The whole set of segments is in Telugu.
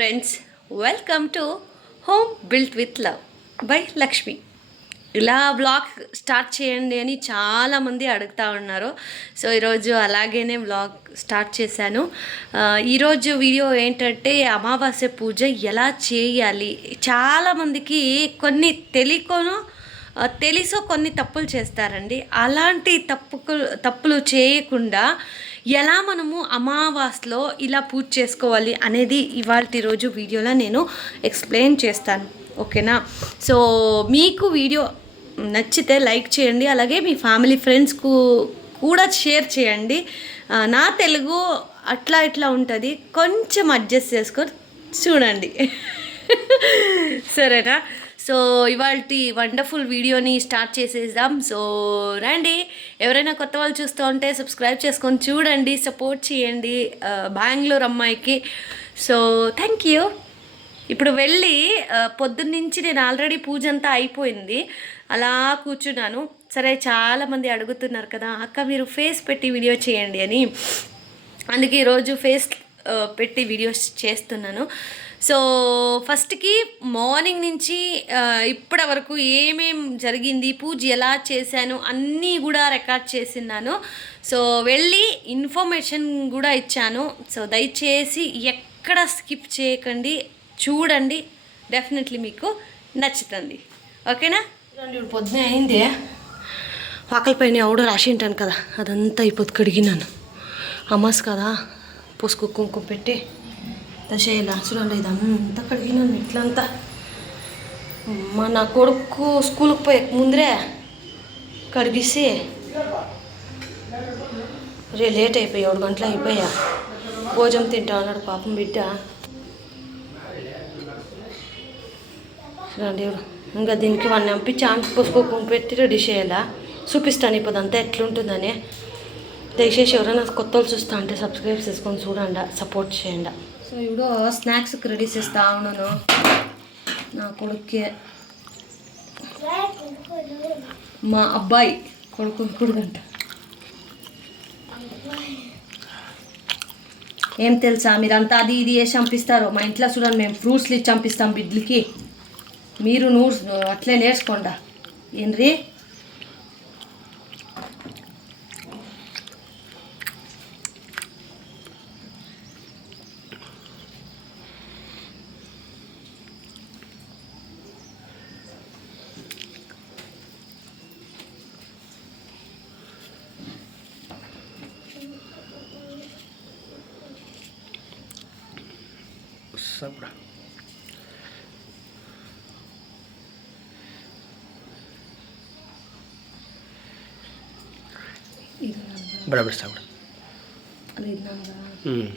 Friends welcome to home built with love by Lakshmi ఇలా బ్లాగ్ స్టార్ట్ చేయండి అని చాలామంది అడుగుతూ ఉన్నారు. సో ఈరోజు అలాగేనే బ్లాగ్ స్టార్ట్ చేశాను. ఈరోజు వీడియో ఏంటంటే అమావాస్య పూజ ఎలా చేయాలి? చాలామందికి కొన్ని తెలియకోనో తెలిసో కొన్ని తప్పులు చేస్తారండి. అలాంటి తప్పుకు తప్పులు చేయకుండా ఎలా మనము అమావాస్యలో ఇలా పూజ చేసుకోవాలి అనేది ఇవాళ రోజు వీడియోలో నేను ఎక్స్ప్లెయిన్ చేస్తాను. ఓకేనా? సో మీకు వీడియో నచ్చితే లైక్ చేయండి అలాగే మీ ఫ్యామిలీ ఫ్రెండ్స్కు కూడా షేర్ చేయండి. నా తెలుగు అట్లా ఇట్లా ఉంటుంది. కొంచెం అడ్జస్ట్ చేసుకొని చూడండి. సరేనా? సో ఇవాళ వండర్ఫుల్ వీడియోని స్టార్ట్ చేసేద్దాం. సో రండి. ఎవరైనా కొత్త వాళ్ళు చూస్తూ ఉంటే సబ్స్క్రైబ్ చేసుకొని చూడండి సపోర్ట్ చేయండి బెంగళూరు అమ్మాయికి. సో థ్యాంక్ యూ ఇప్పుడు వెళ్ళి పొద్దున్నుంచి నేను ఆల్రెడీ పూజ అంతా అయిపోయింది. అలా కూర్చున్నాను. సరే చాలామంది అడుగుతున్నారు కదా అక్క మీరు ఫేస్ పెట్టి వీడియో చేయండి అని. అందుకే ఈరోజు ఫేస్ పెట్టి వీడియోస్ చేస్తున్నాను. సో ఫస్ట్కి మార్నింగ్ నుంచి ఇప్పటి వరకు ఏమేం జరిగింది పూజ ఎలా చేశాను అన్నీ కూడా రికార్డ్ చేసిన్నాను. సో వెళ్ళి ఇన్ఫర్మేషన్ కూడా ఇచ్చాను. సో దయచేసి ఎక్కడ స్కిప్ చేయకండి చూడండి. డెఫినెట్లీ మీకు నచ్చుతుంది. ఓకేనా? పొద్దున పొద్దునే అయింది. ఆకలి ఎవడో రాసి ఉంటాను కదా అదంతా అయిపోతుంది కడిగినాను. అమాస్ కదా పసుపు కుంకుమ పెట్టి. దశేలా చూడండి ఇదంతా కడిగినాను ఇట్లంతా. మా నా కొడుకు స్కూల్కి పోయే ముందరే కడిగిసి రే లేట్ అయిపోయి ఏడు గంటలు అయిపోయా. భోజనం తింటా అన్నాడు పాపం బిడ్డ. రండి ఇంకా దీనికి వాడిని పంపించి ఛాన్స్ పసుపు పెట్టి రెడీ చేయాలా? చూపిస్తాను ఇప్పుడు అంతా ఎట్లుంటుందని. దయచేసి ఎవరైనా కొత్త వాళ్ళు చూస్తా అంటే సబ్స్క్రైబ్ చేసుకొని చూడండి సపోర్ట్ చేయండి. సో ఇప్పుడు స్నాక్స్కి రెడీ చేస్తా ఉన్నాను నా కొడుకే మా అబ్బాయి కొడుకు కొడుకంట ఏం తెలుసా మీరంతా అది ఇది వేసి చంపిస్తారు మా ఇంట్లో చూడండి మేము ఫ్రూట్స్లు ఇచ్చి చంపిస్తాం బిడ్లకి మీరు నూరు అట్లే నేర్చుకోండా ఏంద్రీ sabra. બરાબર સાંભળ હમ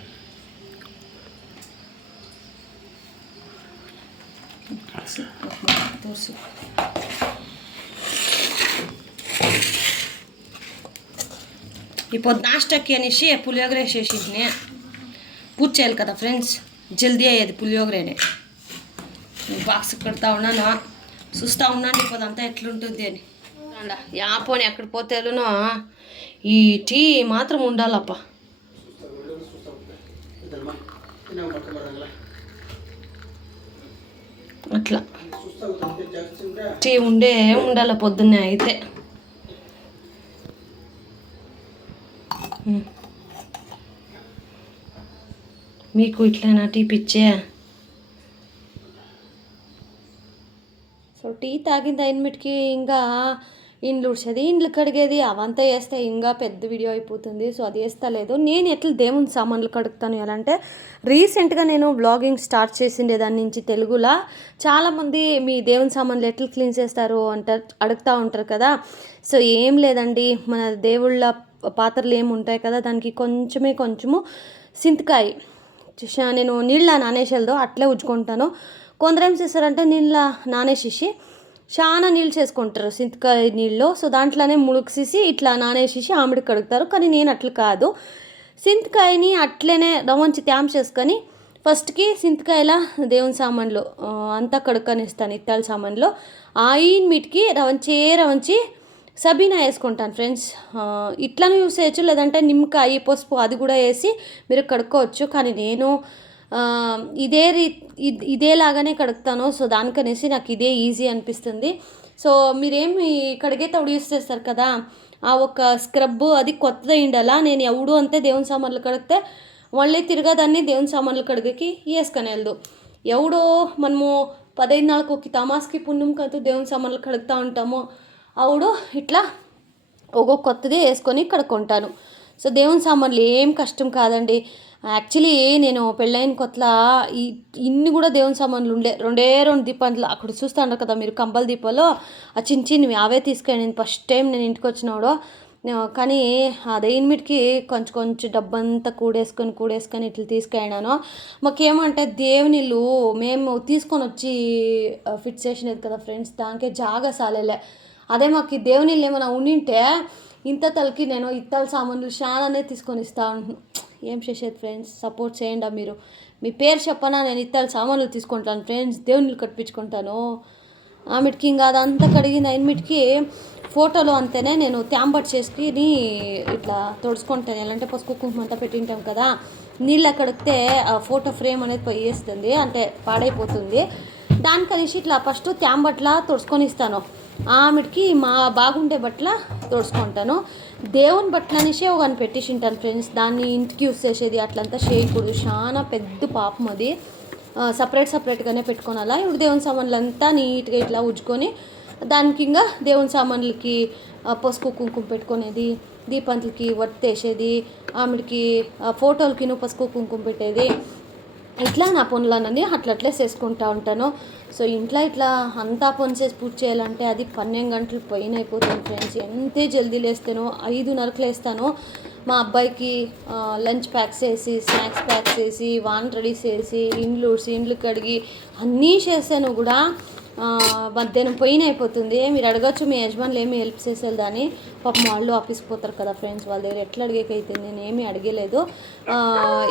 ఇప్పుడు నాస్టక్ అనేసి పులియోగరేసేసింది పుచ్చేయాలి కదా ఫ్రెండ్స్ జల్దీ అయ్యేది పులియోగరేనే బాక్స్ కడతా ఉన్నాను? చూస్తూ ఉన్నాను ఇప్పుడు అంతా ఎట్లుంటుంది అని. యాపోని ఎక్కడ పోతేలునో ఈ టీ మాత్రం ఉండాలప్ప. అట్లా. టీ ఉండే ఉండాల పొద్దున్నే అయితే. మీకు ఇట్లా టీ పిచ్చే? సో టీ తాగిన అయినమిటికి ఇంకా ఇండ్లు ఉడిచేది ఇండ్లు కడిగేది అవంతా వేస్తే ఇంకా పెద్ద వీడియో అయిపోతుంది. సో అది వేస్తలేదు. నేను ఎట్లా దేవుని సామాన్లు కడుగుతాను ఎలా అంటే రీసెంట్గా నేను బ్లాగింగ్ స్టార్ట్ చేసిండే దాని నుంచి తెలుగులో. చాలామంది మీ దేవుని సామాన్లు ఎట్లా క్లీన్ చేస్తారు అంటారు అడుగుతూ ఉంటారు కదా. సో ఏం లేదండి. మన దేవుళ్ళ పాత్రలు ఏమి ఉంటాయి కదా దానికి కొంచెమే కొంచెము సింతకాయ. నేను నీళ్ళ నానేసేదో అట్లే ఉంచుకుంటాను కొందరు ఏం చేస్తారంటే నీళ్ళ నానేసేసి చాలా నీళ్ళు చేసుకుంటారు సింతకాయ నీళ్ళు. సో దాంట్లోనే ముಳುగుసేసి ఇట్లా నానేసేసి ఆమిడికి కడుగుతారు. కానీ నేను అట్లా కాదు. సింతకాయని అట్లనే రవంచి త్యామ్ చేసుకొని ఫస్ట్కి సింతకాయల దేవుని సామాన్లు అంతా కడుక్కనిస్తాను ఇత్తాల సామాన్లు. ఆయిన్ మీటికి రవంచే రవంచి సబీనా వేసుకుంటాను ఫ్రెండ్స్. ఇట్లను యూస్ చేయొచ్చు లేదంటే నిమ్మకాయ పసుపు అది కూడా వేసి మీరు కడుక్కోవచ్చు. కానీ నేను ఇదే రీ ఇదేలాగానే కడుగుతాను. సో దానికనేసి నాకు ఇదే ఈజీ అనిపిస్తుంది. సో మీరేమి కడిగేటప్పుడు యూస్ చేస్తారు కదా ఆ ఒక స్క్రబ్ అది కొత్తది అయిండలా? నేను ఎవడు అంతే దేవుని సామాన్లు కడిగితే మళ్ళీ తిరగదాన్ని దేవుని సామాన్లు కడిగకి వేసుకొని వెళ్దు. ఎవడో మనము పదహైదు నాలుగు ఒక తమాస్కి పుణ్యంకంతూ దేవుని సామాన్లు కడుగుతూ ఉంటాము. అవుడు ఇట్లా ఒక్కొక్క కొత్తది వేసుకొని ఇక్కడ కొంటాను. సో దేవుని సామాన్లు ఏం కష్టం కాదండి. యాక్చువల్లీ నేను పెళ్ళైన కొత్తలా ఈ ఇన్ని కూడా దేవుని సామాన్లు ఉండే రెండే రెండు దీపాలు అక్కడ చూస్తాను కదా మీరు కంబల దీపాలు. ఆ చిన్న చిన్నవి అవే తీసుకెళ్ళింది ఫస్ట్ టైం నేను ఇంటికి వచ్చినాడు కానీ కానీ ఇన్మిట్కి కొంచెం కొంచెం డబ్బంతా కూడేసుకొని కూడేసుకొని ఇట్లా తీసుకెళ్ళాను మాకేమంటే దేవునిళ్ళు మేము తీసుకొని వచ్చి ఫిట్ చేసినది కదా ఫ్రెండ్స్ దానికే జాగా సాలేలే. అదే మాకు దేవుని దేవునిళ్ళు ఏమైనా ఉండింటే ఇంత తలకి నేను ఇత్తల సామాన్లు చాలానే తీసుకొని ఇస్తా ఏం చేసేది ఫ్రెండ్స్ సపోర్ట్ చేయండి మీరు? మీ పేరు చెప్పనా నేను ఇత్తల సామాన్లు తీసుకుంటాను ఫ్రెండ్స్ దేవునిళ్ళు కట్టించుకుంటాను ఆమెటికి ఇంకా అదంతా కడిగిన ఆయనమిటికి ఫోటోలో అంతేనే నేను త్యాంబట్ చేసుకుని ఇట్లా తొడుచుకుంటాను. ఎలా అంటే పసుపు కుంకుమ అంతా పెట్టింటాం కదా నీళ్ళు కడిగితే ఆ ఫోటో ఫ్రేమ్ అనేది పోయేస్తుంది అంటే పాడైపోతుంది. దానికనేసి ఇట్లా ఫస్ట్ త్యాంబట్లా తొడుచుకొని ఇస్తాను. ఆమెడికి మా బాగుండే బట్ల తోడుచుకుంటాను. దేవుని బట్టలు అనేసి ఒక పెట్టేసి ఉంటాను ఫ్రెండ్స్. దాన్ని ఇంటికి యూస్ చేసేది అట్లంతా చేయకూడదు చాలా పెద్ద పాపం అది. సపరేట్ సపరేట్గానే పెట్టుకోనాలా ఇప్పుడు దేవుని సామాన్లు అంతా నీట్గా ఇట్లా ఉజ్జుకొని దానికి ఇంకా దేవుని సామాన్లకి పసుపు కుంకుమ పెట్టుకునేది దీపంతులకి వత్తేసేది ఆమెడికి ఫోటోలకి పసుపు కుంకుమ పెట్టేది. ఇట్లా నా పనులన్నీ అట్లట్లే చేసుకుంటా ఉంటాను. సో ఇంట్లో ఇట్లా అంతా పని చేసి పూర్తి చేయాలంటే అది పన్నెండు గంటలు పైన అయిపోతుంది ఫ్రెండ్స్. ఎంతే జల్దీ లేస్తానో ఐదున్నరకు లేస్తానో. మా అబ్బాయికి లంచ్ ప్యాక్ చేసి స్నాక్స్ ప్యాక్ చేసి వాన్ రెడీ చేసి ఇండ్లు ఇండ్లు కడిగి అన్నీ చేశాను కూడా. మధ్యాహ్నం పోయిన అయిపోతుంది. మీరు అడగచ్చు మీ యజమానులు ఏమి హెల్ప్ చేసేది దాన్ని? పాపం వాళ్ళు ఆఫీస్కి పోతారు కదా ఫ్రెండ్స్ వాళ్ళ దగ్గర. ఎట్లా అడిగేకైతే నేను ఏమీ అడిగలేదు.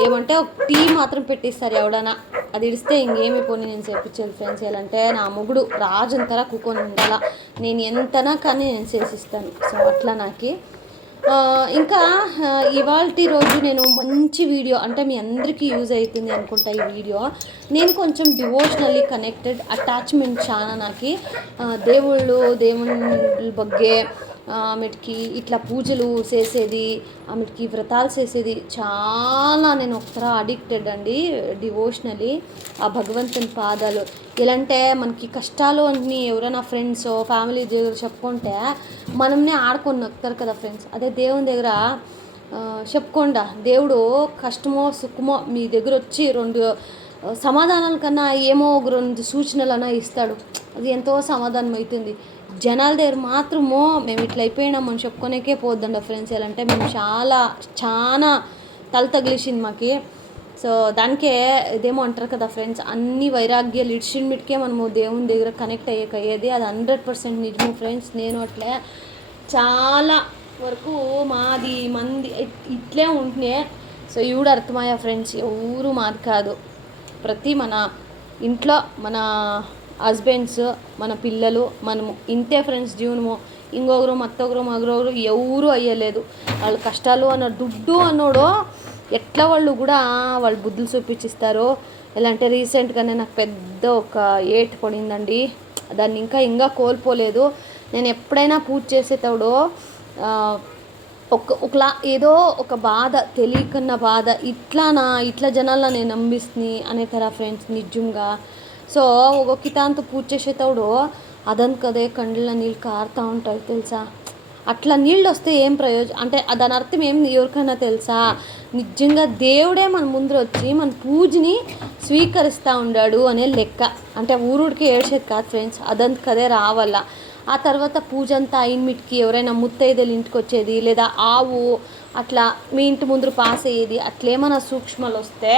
ఏమంటే ఒక టీ మాత్రం పెట్టిస్తారు ఎవడన్నా. అది ఇడిస్తే ఇంకేమి పోనీ నేను చేపించేది ఫ్రెండ్స్ ఎలాంటే నా మొగుడు రాజంతరా కూకొని ఉండాలా. నేను ఎంతనా కానీ నేను చేసిస్తాను. సో అట్లా నాకు ఇంకా ఇవాళ రోజు నేను మంచి వీడియో అంటే మీ అందరికీ యూజ్ అవుతుంది అనుకుంటా ఈ వీడియో. నేను కొంచెం డివోషనల్లీ కనెక్టెడ్ అటాచ్మెంట్ చాలా నాకు. దేవుళ్ళు దేవుని బగ్గే ఆమెకి ఇట్లా పూజలు చేసేది ఆమెకి వ్రతాలు చేసేది చాలా నేను ఒకసారి అడిక్టెడ్ అండి డివోషనలీ ఆ భగవంతుని పాదాలు. ఎలా అంటే మనకి కష్టాలు అన్ని ఎవరైనా ఫ్రెండ్స్ ఫ్యామిలీ దగ్గర చెప్పుకుంటే మనమే ఆడుకొని నొక్కుతారు కదా ఫ్రెండ్స్ అదే దేవుని దగ్గర చెప్పుకోండా దేవుడు కష్టమో సుఖమో మీ దగ్గర వచ్చి రెండు సమాధానాల కన్నా ఏమో ఒక రెండు సూచనలన్నా ఇస్తాడు. అది ఎంతో సమాధానం అవుతుంది జనాల దగ్గర మాత్రము మేము ఇట్లా అయిపోయినాం మనం చెప్పుకోనేకే పోద్దండ ఫ్రెండ్స్ ఎలా అంటే మేము చాలా చాలా తల తగిలిసింది మాకి. సో దానికే ఇదేమో అంటారు కదా ఫ్రెండ్స్ అన్ని వైరాగ్యాలు ఇడిచిమిటికే మనము దేవుని దగ్గర కనెక్ట్ అయ్యాక అయ్యేది అది హండ్రెడ్ పర్సెంట్ నిజము ఫ్రెండ్స్ నేను అట్లే చాలా వరకు మాది మంది ఇట్లే ఉంటున్నాయి. సో ఈవిడ అర్థమయ్యా ఫ్రెండ్స్ ఎవరు మాది కాదు. ప్రతి మన ఇంట్లో మన హస్బెండ్స్ మన పిల్లలు మనము ఇంతే ఫ్రెండ్స్ జీవనము. ఇంకొకరు మత్తొకరు మగరొకరు ఎవరు అయ్యలేదు. వాళ్ళ కష్టాలు అన్న దుడ్డు అన్నోడు ఎట్లా వాళ్ళు కూడా వాళ్ళు బుద్ధులు చూపించిస్తారు. ఎలా అంటే రీసెంట్గానే నాకు పెద్ద ఒక ఏట్ పడిందండి. దాన్ని ఇంకా ఇంకా కోల్పోలేదు. నేను ఎప్పుడైనా పూజ చేసేటప్పుడు ఒక ఒకలా ఏదో ఒక బాధ తెలియకున్న బాధ ఇట్లానా ఇట్లా జనాల్లో నేను నమ్మిస్తుంది అనే తర ఫ్రెండ్స్ నిజంగా. సో ఒక కితాంతో పూజ చేసేటప్పుడు అదంత కదే కండ్ల నీళ్ళు కారుతూ ఉంటాయి తెలుసా? అట్లా నీళ్ళు వస్తే ఏం ప్రయోజనం అంటే దాని అర్థం ఏం ఎవరికైనా తెలుసా? నిజంగా దేవుడే మన ముందర వచ్చి మన పూజని స్వీకరిస్తూ ఉండాడు అనే లెక్క. అంటే ఊరుడికి ఏడ్చేది కాదు ఫ్రెండ్స్ అదంత కదే రావాల. ఆ తర్వాత పూజ అంతా అయినమిటికి ఎవరైనా ముత్తైదలు ఇంటికి వచ్చేది లేదా ఆవు అట్లా మీ ఇంటి ముందర పాస్ అయ్యేది అట్లేమైనా సూక్ష్మాలు వస్తే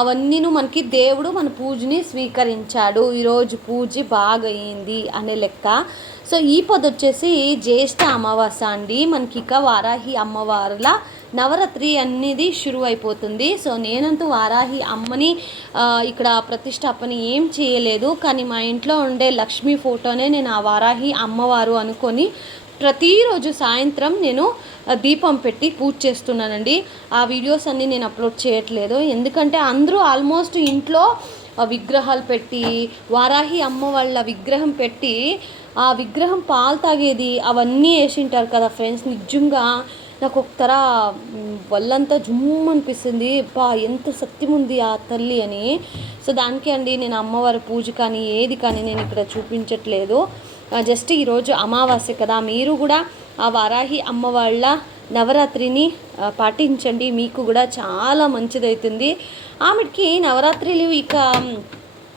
అవన్నీను మనకి దేవుడు మన పూజని స్వీకరించాడు. ఈరోజు పూజ బాగా అయింది అనే లెక్క. సో ఈ పొద్దు వచ్చేసి జ్యేష్ఠ అమావాస అండి. మనకి ఇక వారాహి అమ్మవార్ల నవరాత్రి అనేది షురువు అయిపోతుంది సో నేనంతూ వారాహి అమ్మని ఇక్కడ ప్రతిష్టాపన ఏం చేయలేదు. కానీ మా ఇంట్లో ఉండే లక్ష్మీ ఫోటోనే నేను ఆ వారాహి అమ్మవారు అనుకొని ప్రతిరోజు సాయంత్రం నేను దీపం పెట్టి పూజ చేస్తున్నానండి. ఆ వీడియోస్ అన్నీ నేను అప్లోడ్ చేయట్లేదు. ఎందుకంటే అందరూ ఆల్మోస్ట్ ఇంట్లో విగ్రహాలు పెట్టి వారాహి అమ్మ వాళ్ళ విగ్రహం పెట్టి ఆ విగ్రహం పాలు తాగేది అవన్నీ వేసింటారు కదా ఫ్రెండ్స్. నిజంగా నాకు ఒకతర వల్లంతా జుమ్ అనిపిస్తుంది. బా ఎంత సత్యం ఉంది ఆ తల్లి అని. సో దానికే అండి నేను అమ్మవారి పూజ కానీ ఏది కానీ నేను ఇక్కడ చూపించట్లేదు. జస్ట్ ఈరోజు అమావాస్య కదా మీరు కూడా ఆ వారాహి అమ్మ వాళ్ళ నవరాత్రిని పాటించండి మీకు కూడా చాలా మంచిదవుతుంది ఆమెకి నవరాత్రులు ఇక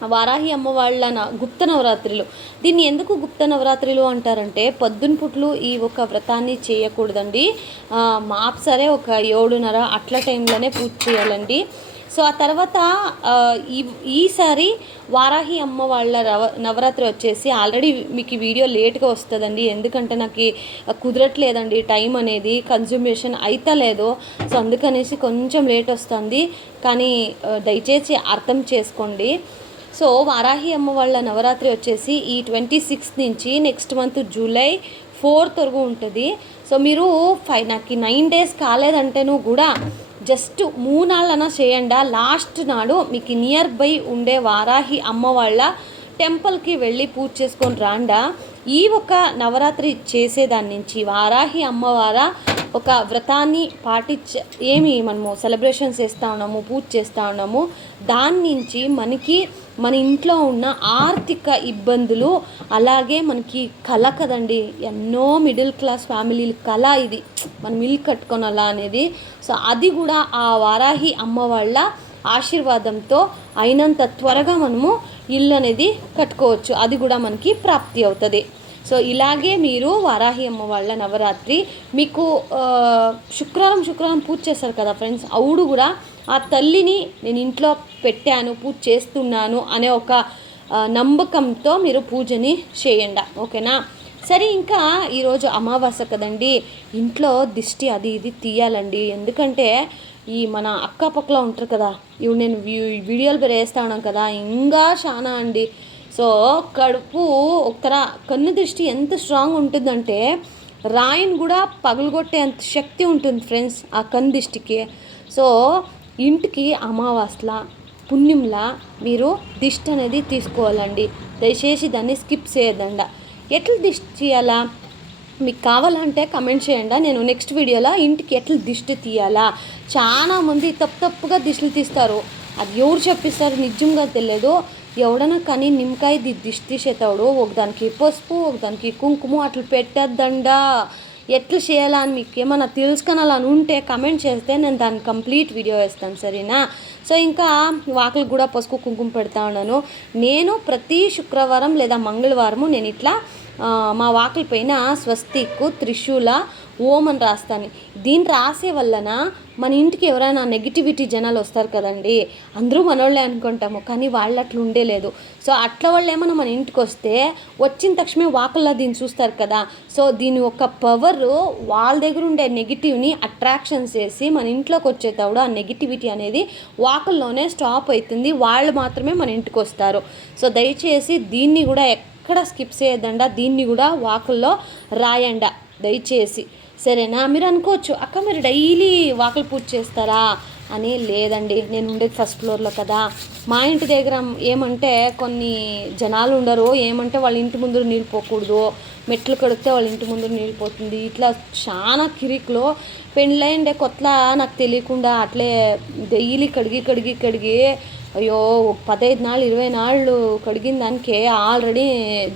వారాహి అమ్మ వాళ్ళ న- గుప్త నవరాత్రులు. దీన్ని ఎందుకు గుప్త నవరాత్రులు అంటారంటే పొద్దున పుట్లు ఈ ఒక వ్రతాన్ని చేయకూడదండి. మాప్సరే మాప్ సరే ఒక ఏడున్నర అట్ల టైంలోనే పూజ చేయాలండి. సో ఆ తర్వాత ఈ ఈసారి వారాహి అమ్మ వాళ్ళ రవ నవరాత్రి వచ్చేసి ఆల్రెడీ మీకు ఈ వీడియో లేట్గా వస్తుందండి. ఎందుకంటే నాకు కుదరట్లేదండి టైం అనేది కన్జ్యూమేషన్ అయితలేదు సో అందుకనేసి కొంచెం లేట్ వస్తుంది. కానీ దయచేసి అర్థం చేసుకోండి. సో వారాహి అమ్మ వాళ్ళ నవరాత్రి వచ్చేసి ఈ ట్వంటీ సిక్స్త్ నుంచి నెక్స్ట్ మంత్ జూలై ఫోర్త్ వరకు ఉంటుంది. సో మీరు ఫైవ్ నాకు నైన్ డేస్ కాలేదంటేను కూడా జస్ట్ మూనాళ్ళన చేయండి. లాస్ట్ నాడు మీకు నియర్ బై ఉండే వారాహి అమ్మ వాళ్ళ టెంపుల్కి వెళ్ళి పూజ చేసుకొని రాండా. ఈ ఒక నవరాత్రి చేసేదాని నుంచి వారాహి అమ్మవార ఒక వ్రతాన్ని పాటించ ఏమి మనము సెలబ్రేషన్స్ చేస్తూ ఉన్నాము పూజ చేస్తూ ఉన్నాము దాని నుంచి మనకి మన ఇంట్లో ఉన్న ఆర్థిక ఇబ్బందులు అలాగే మనకి కళ కదండి ఎన్నో మిడిల్ క్లాస్ ఫ్యామిలీల కళ ఇది మనం ఇల్లు కట్టుకోనాలా అనేది. సో అది కూడా ఆ వారాహి అమ్మ వాళ్ళ ఆశీర్వాదంతో అయినంత త్వరగా మనము ఇల్లు అనేది కట్టుకోవచ్చు అది కూడా మనకి ప్రాప్తి అవుతుంది. సో ఇలాగే మీరు వారాహి అమ్మ వాళ్ళ నవరాత్రి మీకు శుక్రవారం శుక్రవారం పూజ చేస్తారు కదా ఫ్రెండ్స్? అవుడు కూడా ఆ తల్లిని నేను ఇంట్లో పెట్టాను పూజ చేస్తున్నాను అనే ఒక నమ్మకంతో మీరు పూజని చేయండి. ఓకేనా? సరే ఇంకా ఈరోజు అమావాస్య కదండి. ఇంట్లో దిష్టి అది ఇది తీయాలండి. ఎందుకంటే ఈ మన అక్కపక్కల ఉంటారు కదా. ఇవి నేను వీడియోలు వీడియోలు ఉన్నాం కదా. ఇంకా చాలా అండి. సో కడుపు ఒకర కన్ను దృష్టి ఎంత స్ట్రాంగ్ ఉంటుందంటే రాయిని కూడా పగలగొట్టే అంత శక్తి ఉంటుంది ఫ్రెండ్స్ ఆ కన్ను దిష్టికి. సో ఇంటికి అమావాస్యల పుణ్యంలా మీరు దిష్టి అనేది తీసుకోవాలండి. దయచేసి దాన్ని స్కిప్ చేయదండ ఎట్లా దిష్టి చేయాలా మీకు కావాలంటే కమెంట్ చేయండి. నేను నెక్స్ట్ వీడియోలో ఇంటికి ఎట్లా దిష్టి తీయాలా? చాలామంది తప్పు తప్పుగా దిష్టిలు తీస్తారు. అది ఎవరు చెప్పిస్తారు నిజంగా తెలియదు. ఎవడన్నా కానీ నిమ్మకాయ ది దిష్టి ఒక దానికి పసుపు ఒకదానికి కుంకుమ అట్లా పెట్టద్దండా. ఎట్లా చేయాలా అని మీకు ఏమన్నా తెలుసుకునాలని ఉంటే కమెంట్ చేస్తే నేను దాని కంప్లీట్ వీడియో వేస్తాను సరేనా? సో ఇంకా వాకులు కూడా పసుపు కుంకుమ పెడతా ఉన్నాను. నేను ప్రతి శుక్రవారం లేదా మంగళవారము నేను ఇట్లా మా వాకుల పైన స్వస్తిక్ త్రిశూల ఓం అని రాస్తాను. దీన్ని రాసే వలన మన ఇంటికి ఎవరైనా నెగిటివిటీ జనాలు వస్తారు కదండి. అందరూ మనోళ్ళే అనుకుంటాము కానీ వాళ్ళు అట్లా ఉండేలేదు సో అట్లా వాళ్ళు ఏమైనా మన ఇంటికి వస్తే వచ్చిన తక్షణమే వాకుల్లో దీన్ని చూస్తారు కదా. సో దీని యొక్క పవర్ వాళ్ళ దగ్గర ఉండే నెగిటివ్ని అట్రాక్షన్ చేసి మన ఇంట్లోకి వచ్చేటప్పుడు ఆ నెగిటివిటీ అనేది వాకుల్లోనే స్టాప్ అవుతుంది వాళ్ళు మాత్రమే మన ఇంటికి వస్తారు. సో దయచేసి దీన్ని కూడా ఎక్కడ స్కిప్ చేయదండ దీన్ని కూడా వాకుల్లో రాయండ. దయచేసి. సరేనా? మీరు అనుకోవచ్చు అక్క మీరు డైలీ వాకలి పూజ చేస్తారా? అని లేదండి. నేను ఉండేది ఫస్ట్ ఫ్లోర్లో కదా. మా ఇంటి దగ్గర ఏమంటే కొన్ని జనాలు ఉండరు. ఏమంటే వాళ్ళ ఇంటి ముందు నీళ్ళు పోకూడదు. మెట్లు కడిగితే వాళ్ళ ఇంటి ముందు నీళ్ళు పోతుంది. ఇట్లా చాలా కిరిక్లో. పెళ్ళైండే కొత్త నాకు తెలియకుండా అట్లే డైలీ కడిగి కడిగి కడిగి అయ్యో పదహైదు నాళ్ళు ఇరవై నాళ్ళు కడిగిన దానికే ఆల్రెడీ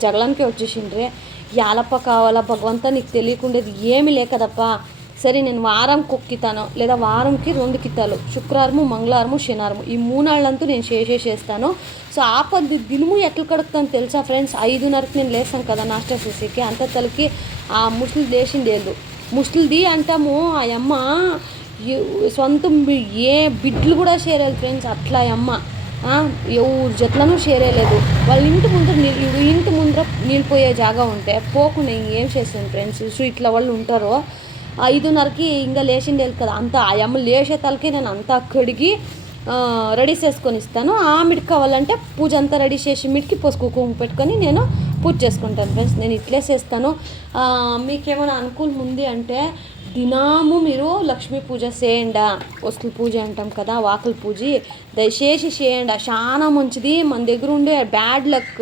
జగలానికే వచ్చేసిండ్రే. యాలప్ప కావాలా భగవంతా నీకు తెలియకుండేది ఏమీ లేకదప్ప. సరే నేను వారం కుక్కితాను లేదా వారంకి రెండు కిత్తాలు శుక్రవారము మంగళవారము శనివారము. ఈ మూనాళ్ళంతా నేను చేసేసేస్తాను. సో ఆ పది దినము ఎట్లా కడుగుతాను తెలుసా ఫ్రెండ్స్? ఐదున్నరకి నేను లేస్తాను కదా నాష్టా చేసేకి అంత తలకి ఆ ముసలి లేచిండేళ్ళు ముసలిది అంటాము ఆ అమ్మ సొంతం ఏ బిడ్లు కూడా చేరాలి ఫ్రెండ్స్ అట్లా ఆ అమ్మ జట్లను చేరేయలేదు వాళ్ళ ఇంటి ముందర నీ- ఇప్పుడు ఇంటి ముందర నిలిపోయే జాగా ఉంటే పోకుండా ఇంకేం చేస్తాను ఫ్రెండ్స్? సో ఇట్లా వాళ్ళు ఉంటారో? ఐదున్నరకి ఇంకా లేచిండేది కదా. అంత ఆ అమ్మ లేచే తలకి నేను అంతా కడిగి రెడీ చేసుకొని ఇస్తాను. ఆ మిడికి కావాలంటే పూజ అంతా రెడీ చేసి మిడికి పసుపు కుంకుమ పెట్టుకొని నేను పూజ చేసుకుంటాను ఫ్రెండ్స్. నేను ఇట్లే చేస్తాను. మీకేమైనా అనుకూలం ఉంది అంటే దినాము మీరు లక్ష్మీ పూజ చేయండి వస్తుల పూజ అంటాం కదా వాకుల పూజ. దయచేసి చేయండి. చాలా మంచిది. మన దగ్గర ఉండే బ్యాడ్ లక్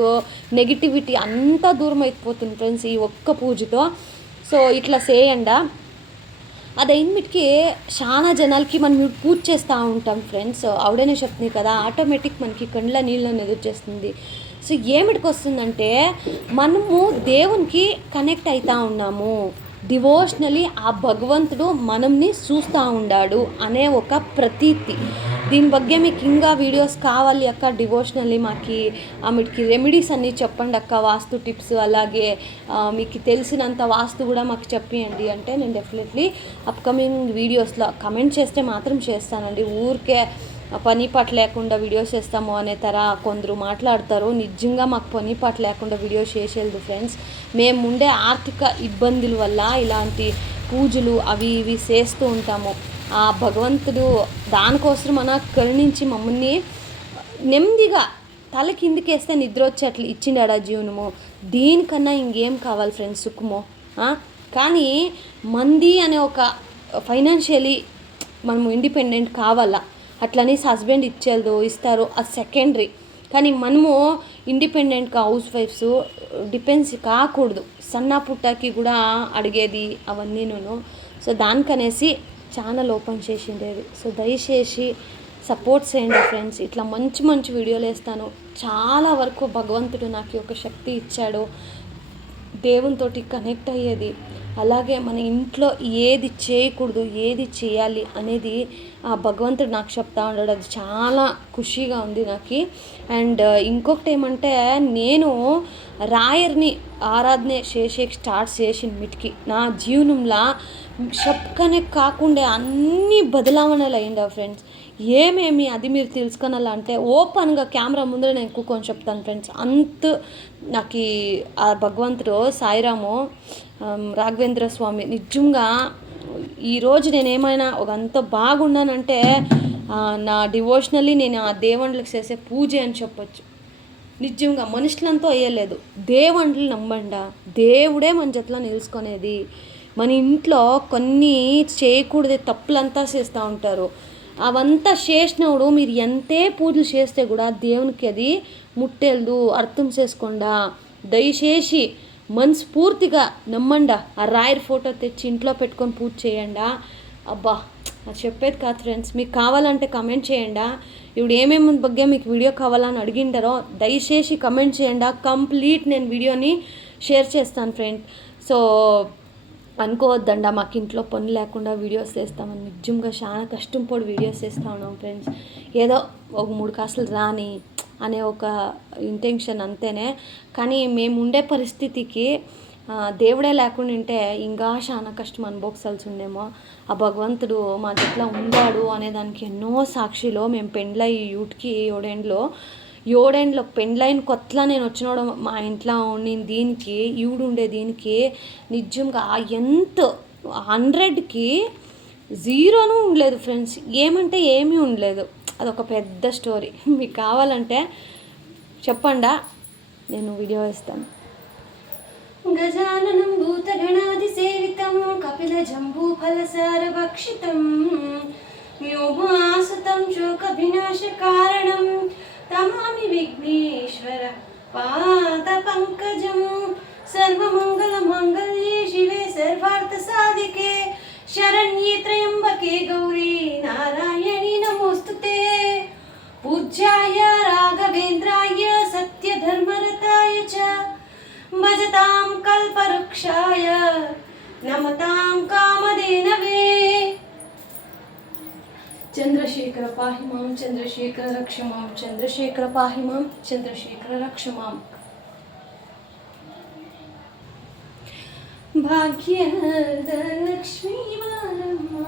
నెగిటివిటీ అంతా దూరం అయిపోతుంది ఫ్రెండ్స్ ఈ ఒక్క పూజతో. సో ఇట్లా చేయండి. అది అయినమిటికి చాలా జనాలకి మనం పూజ చేస్తూ ఉంటాం ఫ్రెండ్స్. ఆవిడనే చెప్తుంది కదా ఆటోమేటిక్ మనకి కండ్ల నీళ్ళని ఎదురుచేస్తుంది సో ఏమిటికి వస్తుందంటే మనము దేవునికి కనెక్ట్ అవుతూ ఉన్నాము. డివోషనలీ ఆ భగవంతుడు మనల్ని చూస్తూ ఉండాడు అనే ఒక ప్రతీతి దీని ಬಗ್ಗೆ మీకు ఇంకా వీడియోస్ కావాలి అక్క డివోషనల్లీ మాకి ఆమెకి రెమెడీస్ అన్నీ చెప్పండి అక్క వాస్తు టిప్స్ అలాగే ఆ, మీకు తెలిసినంత వాస్తు కూడా మాకు చెప్పియండి అంటే నేను డెఫినెట్లీ అప్కమింగ్ వీడియోస్లో కమెంట్ చేస్తే మాత్రం చేస్తానండి ఊరికే పని పాట లేకుండా వీడియోస్ చేస్తాము అనే తర కొందరు మాట్లాడతారు. నిజంగా మాకు పని పాట లేకుండా వీడియోస్ చేసేది ఫ్రెండ్స్ మేము ఉండే ఆర్థిక ఇబ్బందుల వల్ల ఇలాంటి పూజలు అవి ఇవి చేస్తూ ఉంటాము. ఆ భగవంతుడు దానికోసం మన కరుణించి మమ్మల్ని నెమ్మదిగా తల కిందికేస్తే నిద్ర వచ్చేట్లు ఇచ్చిండాడు ఆ జీవనము? దీనికన్నా ఇంకేం కావాలి ఫ్రెండ్స్ సుఖము? కానీ మంది అనే ఒక ఫైనాన్షియలీ మనము ఇండిపెండెంట్ కావాలా? అట్లనేసి హస్బెండ్ ఇచ్చేదో ఇస్తారు. అది సెకండరీ కానీ మనము ఇండిపెండెంట్గా హౌస్ వైఫ్స్ డిపెండ్స్ కాకూడదు. సన్న పుట్టకి కూడా అడిగేది అవన్నీ నేను సో దానికనేసి ఛానల్ ఓపెన్ చేసిండేది. సో దయచేసి సపోర్ట్ చేయండి ఫ్రెండ్స్ ఇట్లా మంచి మంచి వీడియోలు వేస్తాను. చాలా వరకు భగవంతుడు నాకు ఒక శక్తి ఇచ్చాడు. దేవునితోటి కనెక్ట్ అయ్యేది. అలాగే మన ఇంట్లో ఏది చేయకూడదు ఏది చేయాలి అనేది ఆ భగవంతుడు నాకు చెప్తా ఉన్నాడు. అది చాలా ఖుషిగా ఉంది నాకు. అండ్ ఇంకొకటి ఏమంటే నేను రాయర్ని ఆరాధన చేసే స్టార్ట్ చేసిన మిటికి నా జీవనంలో చెప్పకనే కాకుండా అన్ని బదలావణలు అయిందా ఫ్రెండ్స్. ఏమేమి అది మీరు తెలుసుకొనాలా అంటే ఓపెన్గా కెమెరా ముందర నేను కూర్చొని చెప్తాను ఫ్రెండ్స్. అంత నాకు ఆ భగవంతుడు సాయిరాము రాఘవేంద్ర స్వామి నిజంగా ఈరోజు నేనేమైనా ఒక అంత బాగున్నానంటే నా డివోషనల్లీ నేను ఆ దేవుళ్ళకి చేసే పూజ అని చెప్పొచ్చు. నిజంగా మనుషులంతా అయ్యలేదు. దేవుళ్ళు నమ్మండా. దేవుడే మన జతలో నిలుచుకునేది. మన ఇంట్లో కొన్ని చేయకూడదు తప్పులంతా చేస్తూ ఉంటారు. అవంతా చేసినప్పుడు మీరు ఎంతే పూజలు చేస్తే కూడా దేవునికి అది ముట్టేళ్ళు అర్థం చేసుకోండా. దయచేసి మనస్ఫూర్తిగా నమ్మండా ఆ రాయర్ ఫోటో తెచ్చి ఇంట్లో పెట్టుకొని పూజ చేయండా అబ్బా అది చెప్పేది కాదు ఫ్రెండ్స్ మీకు కావాలంటే కమెంట్ చేయండి ఇప్పుడు ఏమేమి ಬಗ್ಗೆ మీకు వీడియో కావాలని అడిగింటారో దయచేసి కమెంట్ చేయండి కంప్లీట్ నేను వీడియోని షేర్ చేస్తాను ఫ్రెండ్ సో అనుకోవద్దండా మాకు ఇంట్లో పని లేకుండా వీడియోస్ చేస్తామని నిజంగా చాలా కష్టం పడి వీడియోస్ చేస్తూ ఉన్నాం ఫ్రెండ్స్ ఏదో ఒక మూడు కాసులు రాని అనే ఒక ఇంటెన్షన్ అంతేనే. కానీ మేము ఉండే పరిస్థితికి దేవుడే లేకుండా ఉంటే ఇంకా చాలా కష్టం అనుభవించాల్సి ఉండేమో ఆ భగవంతుడు మా జట్లో ఉన్నాడు అనే దానికి ఎన్నో సాక్షిలో మేము పెండ్లై యూట్కి ఏడేండ్లో ఏడేండ్లో పెండ్లైన కొత్తలో నేను వచ్చినోడు మా ఇంట్లో ఉండి దీనికి ఈవిడు ఉండే దీనికి నిజంగా ఎంత హండ్రెడ్కి జీరోను ఉండలేదు ఫ్రెండ్స్. ఏమంటే ఏమీ ఉండలేదు. అదొక పెద్ద స్టోరీ. మీకు కావాలంటే చెప్పండా? నేను వీడియో ఇస్తాను గజాననం భూతగణాదిసేవితం కపిల జంబూఫలసారభక్షితం వ్యోమాసుతం కారణం. తమామి విఘ్నేశ్వర పాద పంకజం. సర్వమంగళమాంగళ్యే శివే సర్వార్థ సాధికే. శరణ్యే త్రయంబకే గౌరీ నారాయణి पूज्याय राघवेन्द्राय सत्यधर्मरताय च। भजतां कल्पवृक्षाय नमतां कामधेनवे चंद्रशेखर पाहि मां चंद्रशेखर रक्ष मां चंद्रशेखर पाहि मां चंद्रशेखर रक्ष माम् भाग्यलक्ष्मी वरम्मा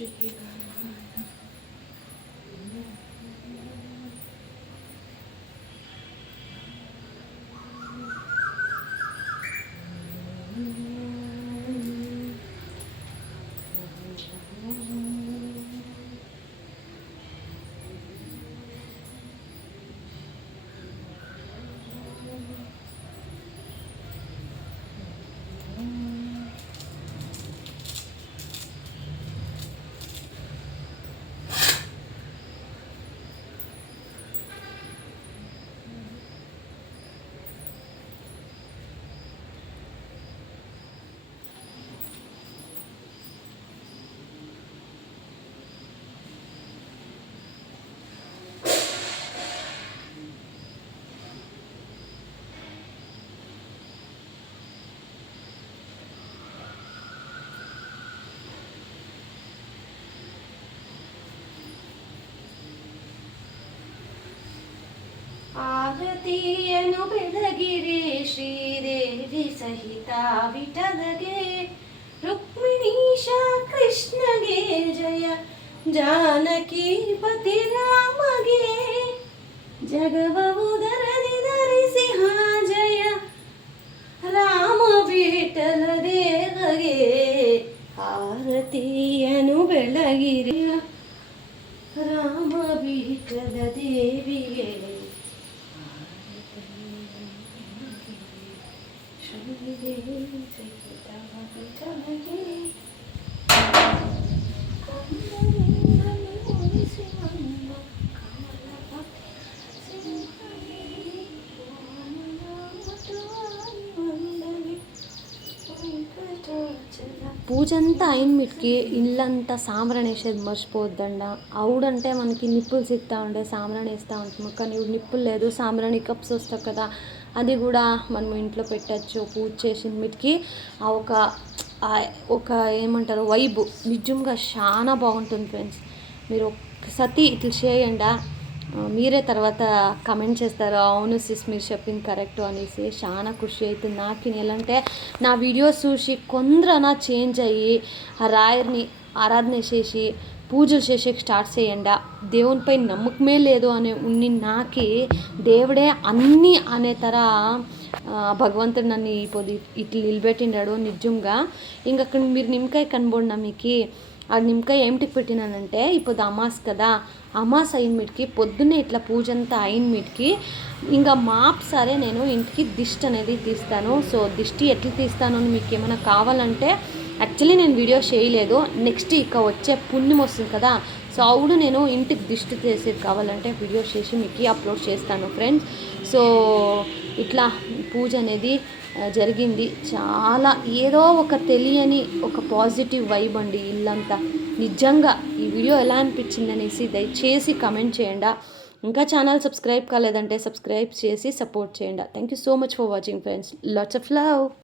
ఓం ಆರತಿಯನು ಬೆಳಗಿರೆ ಶ್ರೀದೇವಿ ಸಹಿತ ವಿಠಲಗೆ ರುಕ್ಮಿಣೀಶ ಕೃಷ್ಣಗೆ ಜಯ ಜಾನಕಿ ಪತಿ ರಾಮಗೆ ಜಗವ ಉದರದಿ ಧರಿಸಿ ಹಾ ಜಯ ರಾಮ ವಿಠಲ ದೇವಗೆ ಆರತಿಯನು ಬೆಳಗಿರಿಯ ರಾಮ ವಿಠಲ ದೇವಿಗೆ పూజంతా అయిన మీటికి ఇల్లంతా సాంబ్రాణి వేసేది మర్చిపోవద్దండ. అవుడంటే మనకి నిప్పులు సిక్తా ఉండే సాంబ్రాణి వేస్తూ ఉంటాము కానీ నిప్పులు లేదు సాంబ్రాణి కప్స్ వస్తాయి కదా. అది కూడా మనం ఇంట్లో పెట్టచ్చు పూజ చేసిన మీటికి. ఆ ఒక ఒక ఏమంటారు వైబ్ నిజంగా చాలా బాగుంటుంది ఫ్రెండ్స్. మీరు ఒక్కసారి ఇట్లా చేయండి మీరే తర్వాత కమెంట్ చేస్తారు అవును సిస్ మీరు చెప్పింది కరెక్ట్ అనేసి. చాలా ఖుషి అవుతుంది నాకు ఎలాంటే నా వీడియోస్ చూసి కొందరనా చేంజ్ అయ్యి ఆ రాయర్ని ఆరాధన చేసి పూజలు చేసేకి స్టార్ట్ చేయండి? దేవునిపై నమ్మకమే లేదు అనే ఉన్ని నాకి దేవుడే అన్నీ అనే తర భగవంతుడు నన్ను ఇప్పుడు ఇట్లా నిలబెట్టిండాడు నిజంగా. ఇంక అక్కడ మీరు నిమ్మకాయ కనబడినా మీకు. ఆ నిమ్మకాయ ఏమిటికి పెట్టినానంటే ఇప్పుడు అమాస్ కదా. అమాస్ అయిన మీటికి పొద్దున్నే ఇట్లా పూజ అంతా అయిన మీటికి ఇంకా మాప్ సరే నేను ఇంటికి దిష్టి అనేది తీస్తాను. సో దిష్టి ఎట్లా తీస్తాను అని మీకు ఏమైనా కావాలంటే యాక్చువల్లీ నేను వీడియో చేయలేదు. నెక్స్ట్ ఇక వచ్చే పుణ్యం వస్తుంది కదా. సో ఆవిడ నేను ఇంటికి దిష్టి చేసేది కావాలంటే వీడియో చేసి మీకు అప్లోడ్ చేస్తాను ఫ్రెండ్స్ సో ఇట్లా పూజ అనేది జరిగింది. చాలా ఏదో ఒక తెలియని ఒక పాజిటివ్ వైబ్ అండి ఇల్లంతా. నిజంగా ఈ వీడియో ఎలా అనిపించింది అనేసి దయచేసి కమెంట్ చేయండి. ఇంకా ఛానల్ సబ్స్క్రైబ్ కాలేదంటే సబ్స్క్రైబ్ చేసి సపోర్ట్ చేయండి. Thank you so much for watching friends lots of love